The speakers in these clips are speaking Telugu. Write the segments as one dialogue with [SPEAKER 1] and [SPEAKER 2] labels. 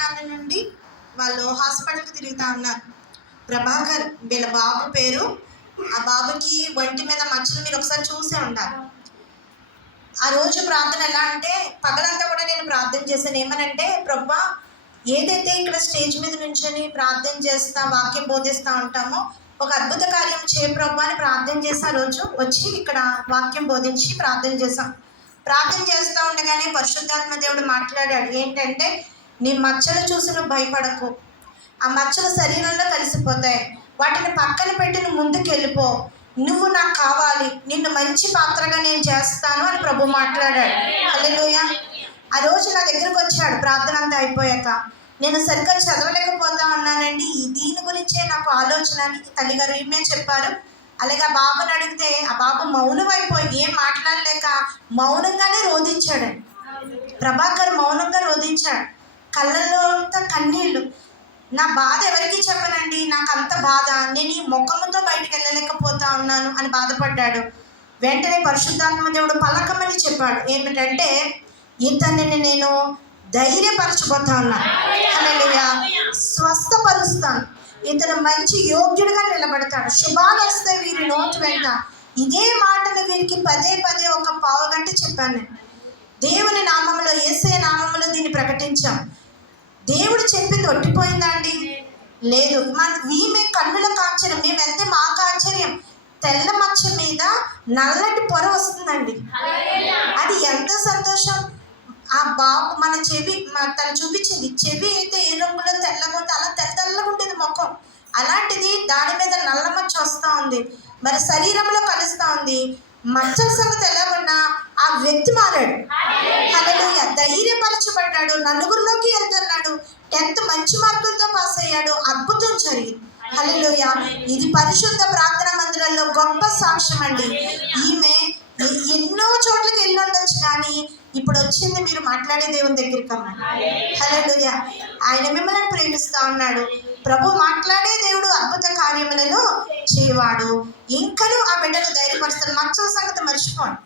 [SPEAKER 1] సంవత్సరాల నుండి వాళ్ళు హాస్పిటల్కి తిరుగుతా ఉన్నారు. ప్రభాకర్ వీళ్ళ బాబు పేరు. ఆ బాబుకి ఒంటి మీద మచ్చలు మీరు ఒకసారి చూసే ఉంటారు ఆ రోజు ప్రార్థన ఎలా అంటే పగలంతా కూడా నేను ప్రార్థన చేశాను. ఏమనంటే ప్రభా ఏదైతే ఇక్కడ స్టేజ్ మీద నుంచొని ప్రార్థన చేస్తా వాక్యం బోధిస్తా ఉంటామో ఒక అద్భుత కార్యం చే ప్రభా అని ప్రార్థన చేసి ఆ రోజు వచ్చి ఇక్కడ వాక్యం బోధించి ప్రార్థన చేశాం. ప్రార్థన చేస్తూ ఉండగానే పరిశుద్ధాత్మ దేవుడు మాట్లాడాడు. ఏంటంటే నీ మచ్చలు చూసి నువ్వు భయపడకు. ఆ మచ్చలు శరీరంలో కలిసిపోతాయి. వాటిని పక్కన పెట్టి నువ్వు ముందుకు వెళ్ళిపో నువ్వు నాకు కావాలి. నిన్ను మంచి పాత్రగా నేను చేస్తాను అని ప్రభు మాట్లాడాడు. అల్లెలుయ ఆ రోజు నా దగ్గరకు వచ్చాడు. ప్రార్థన అంతా అయిపోయాక. నేను సరిగ్గా చదవలేకపోతా ఉన్నానండి. ఈ దీని గురించే నాకు ఆలోచన అని తల్లిగారు ఈమె చెప్పారు. అలాగే ఆ బాబుని అడిగితే ఆ బాబు మౌనం అయిపోయి ఏం మాట్లాడలేక మౌనంగానే రోధించాడు. ప్రభాకర్ మౌనంగా రోధించాడు. కళ్ళల్లో అంతా కన్నీళ్ళు. నా బాధ ఎవరికి చెప్పనండి? నాకు అంత బాధ. నేను ఈ ముఖముతో బయటకు వెళ్ళలేకపోతా ఉన్నాను అని బాధపడ్డాడు. వెంటనే పరిశుద్ధాత్మ దేవుడు పలకమని చెప్పాడు. ఏమిటంటే ఇతనిని నేను ధైర్యపరచబోతా ఉన్నాను స్వస్థపరుస్తాను. ఇతను మంచి యోగ్యుడిగా నిలబడతాడు. శుభాలు వస్తే వీరి నోటి వెంట. ఇదే మాటను వీరికి పదే పదే ఒక పావు గంట చెప్పాను. నేను దేవుని నామంలో ఏసే నామములో దీన్ని ప్రకటించాం. దేవుడు చెప్పింది ఒట్టిపోయిందా అండి? లేదు. మన వీమే కన్నులకు ఆశ్చర్యం మేము వెళ్తే మాకు ఆశ్చర్యం తెల్ల మచ్చ మీద నల్లటి పొర వస్తుందండి. అది ఎంత సంతోషం. ఆ బాబు మన చెవి తను చూపించింది. చెవి అయితే ఏ రంగులో తెల్లగా ఉందో అలా తెల్ల తెల్లగా ఉండేది ముఖం. అలాంటిది దాని మీద నల్ల మచ్చ వస్తూ ఉంది. మరి శరీరంలో కలుస్తూ ఉంది. మచ్చల సంగతి ఎలాగున్నా ఆ వ్యక్తి మారాడు. హల్లెలూయా నలుగురిలోకి వెళ్తున్నాడు టెన్త్ మంచి మార్కులతో పాస్ అయ్యాడు. అద్భుతం జరిగింది. హలోయ ఇది పరిశుద్ధ ప్రార్థన మందిరంలో గొప్ప సాక్ష్యం అండి. ఈమె ఎన్నో చోట్లకి వెళ్ళి ఉండొచ్చు కానీ ఇప్పుడు వచ్చింది మీరు మాట్లాడే దేవుని దగ్గరికి అమ్మ హల్లెలూయా. ఆయన మిమ్మల్ని ప్రేమిస్తా ఉన్నాడు. ప్రభు మాట్లాడే దేవుడు అద్భుత కార్యములను చేయవాడు. ఇంకనూ ఆ బిడ్డను ధైర్యపరుస్తాడు. మచ్చల సంగతి మర్చిపోండి.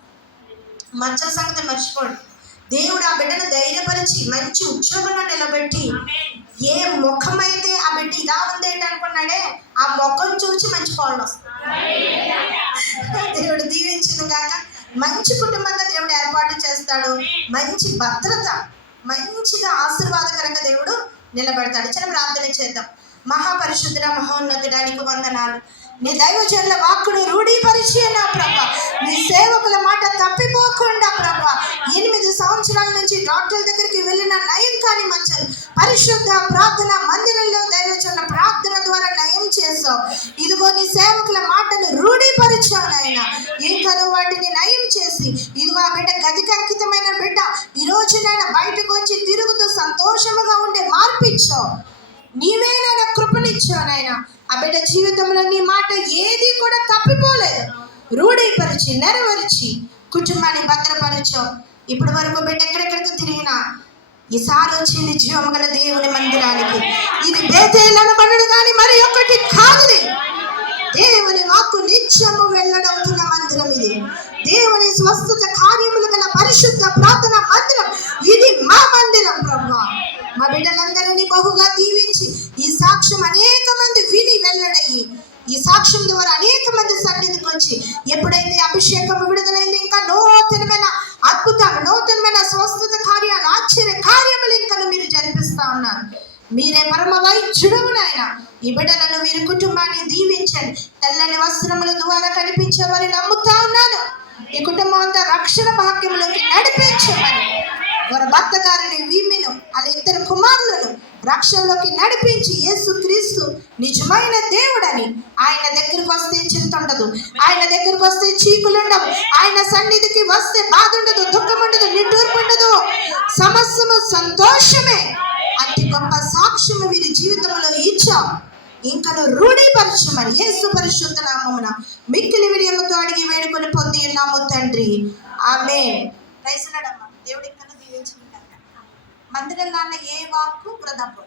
[SPEAKER 1] మచ్చల సంగతి మర్చిపోండి. దేవుడు ఆ బిడ్డను ధైర్యపరిచి మంచి ఉద్యోగంలో నిలబెట్టి ఏ ముఖం అయితే ఆ బిడ్డ ఇలా ఉంది ఏంటి అనుకున్నాడే ఆ ముఖం చూసి మంచి పనులు వస్తాయి దేవుడు దీవించింది కాక మంచి కుటుంబంగా దేవుడు ఏర్పాటు చేస్తాడు. మంచి భద్రత మంచిగా ఆశీర్వాదకరంగా దేవుడు నిలబెడతాడు. చిన్న ప్రార్థన చేద్దాం. మహాపరిశుద్ధ మహోన్నతుడానికి వందనాలు. నీ దైవజనుల వాక్కును రూఢీపరిచి నా ప్రభ. నీ సేవకుల మాట తప్పిపోకుండా ప్రభ. ఎనిమిది సంవత్సరాల నుంచి డాక్టర్ దగ్గరికి వెళ్ళిన నయం కాని మచ్చలు పరిశుద్ధ ప్రార్థన మందిరంలో దైవజనుల ప్రార్థన ద్వారా నయం చేసావు ఇదిగో నీ సేవకుల మాటను రూఢీపరిచావు నాయన. ఇంకను వాటిని నయం చేసి ఇదిగో ఆ బిడ్డ గదికి అంకితమైన బిడ్డ ఈ నాయన బయటకు వచ్చి తిరుగుతూ సంతోషముగా ఉండే మార్పిచ్చావు. నీవే నాయన కృపనిచ్చావు నాయన. ఆ బిడ్డ జీవితంలో నీ మాట ఏది కూడా తప్పిపోలేదు. రూఢీపరిచి నెరవేర్చి కుటుంబాన్ని భద్రపరచావు. ఇప్పటి వరకు బిడ్డ ఎక్కడెక్కడికి తిరిగినా ఈసారి వచ్చింది జీవం గల దేవుని మందిరానికి. ఇది బేతేలు కానీ మరి ఒకటి కాదు దేవుని వాక్కు నిత్యము వెళ్ళడవుతున్న మందిరం ఇది. దేవుని స్వస్థత కార్యములు గల పరిశుద్ధ ప్రార్థన మందిరం ఇది మా మందిరం ప్రభా మా బిడ్డలందరినీ బహుగా దీవించి ఈ సాక్ష్యం అనేక మంది విని వెళ్ళడయ్యి ఈ సాక్ష్యం ద్వారా అనేక మంది సన్నిధికి వచ్చి ఎప్పుడైతే అభిషేకం విడుదలైంది ఇంకా నూతనమైన మీరే పరమ వైద్యుడము నాయన. ఈ బిడ్డలను మీరు కుటుంబాన్ని దీవించండి. తెల్లని వస్త్రముల ద్వారా కనిపించమని నమ్ముతా ఉన్నాను. ఈ కుటుంబం అంతా రక్షణ భాగ్యంలోకి నడిపించమని. వారి భర్త గారిని వీమిను వాళ్ళ ఇద్దరు కుమారులను రక్షణలోకి నడిపించి యేసు క్రీస్తు నిజమైన దేవుడని. ఆయన దగ్గరికి వస్తే చింత ఉండదు ఆయన దగ్గరికి వస్తే చీకులుండవు. ఆయన సన్నిధికి వస్తే బాధ ఉండదు దుఃఖం ఉండదు నిట్టూర్పు ఉండదు సమస్యము సంతోషమే. జీవితంలో ఇంకను రూఢీపరచమని యేసు పరిశుద్ధ నామమున మిక్కిలి విడియముతో అడిగి వేడుకొని పొంది ఉన్నాము తండ్రి. ఆమె రైసనడమ్మ దేవుడి ఇంకా దీవించుకుంటాను మందిరం నాన్న ఏ వాక్కు ప్రదబ్బు